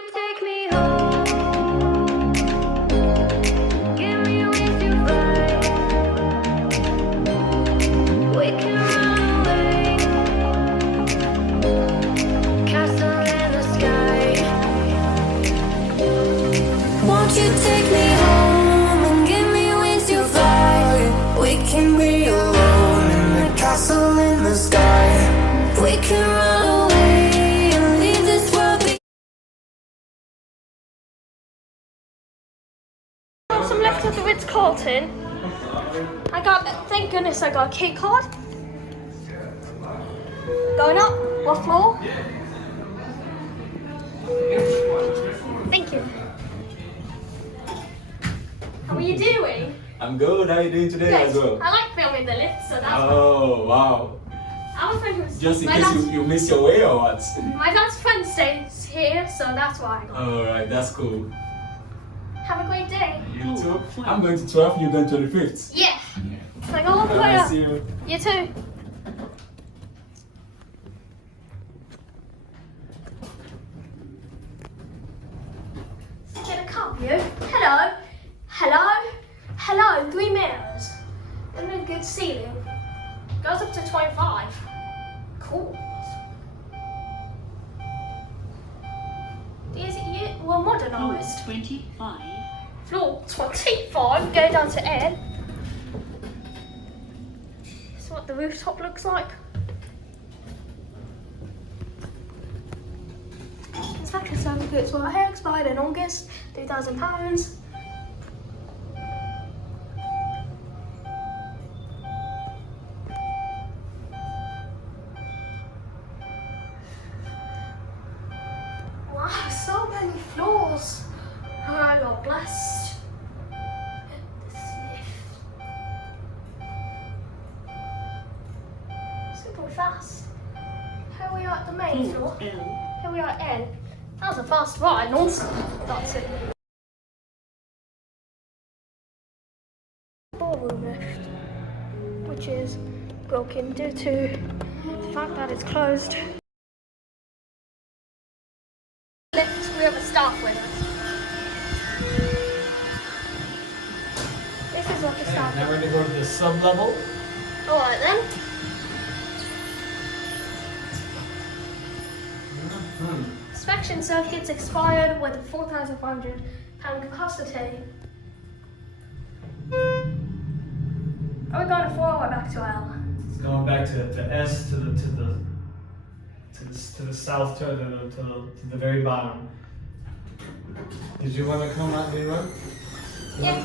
you take me home? Give me with your flight. We can run away. Castle in the sky. Won't you take me home and give me wings to fly? We can be alone in the castle in the sky. We can run away and leave this world be. Got some left at the Ritz Carlton. Thank goodness I got a key card. Going up, what floor? Thank you. How are you doing? I'm good. How are you doing today as well? I like filming the lift, so that's Oh, wow. I was thinking it was Just in my case dad's, you miss your way or what? my dad's friend stays here, so that's why I got it. Alright, that's cool. Have a great day. You too? I'm going to 12, you're going to 25th. Yeah. So I go all the way Alright, up. see you. You too. Get a cup, you. Hello. Hello. Hello. 3 mirrors. And a good ceiling. Goes up to 25. Cool. Is it you? Well, modernised. 25. Floor 25. Go down to N. This is what the rooftop looks like. Inspection certificates were here, expired in August, £2,000. Wow, so many floors. Oh, I got blessed. This lift. Super fast. Here we are at the main floor. Here we are at N. That was a fast ride, nonsense. That's it. Ballroom lift, which is broken due to the fact that it's closed. Lift, we have a staff with us. This is what the staff. Now we're going to go to the sub-level. Alright then. Inspection certificates expired with a £4,500 capacity. Are we going to 4 or back to L? It's going back to S to the south to the very bottom. Did you want to come out, Leroy? Yeah.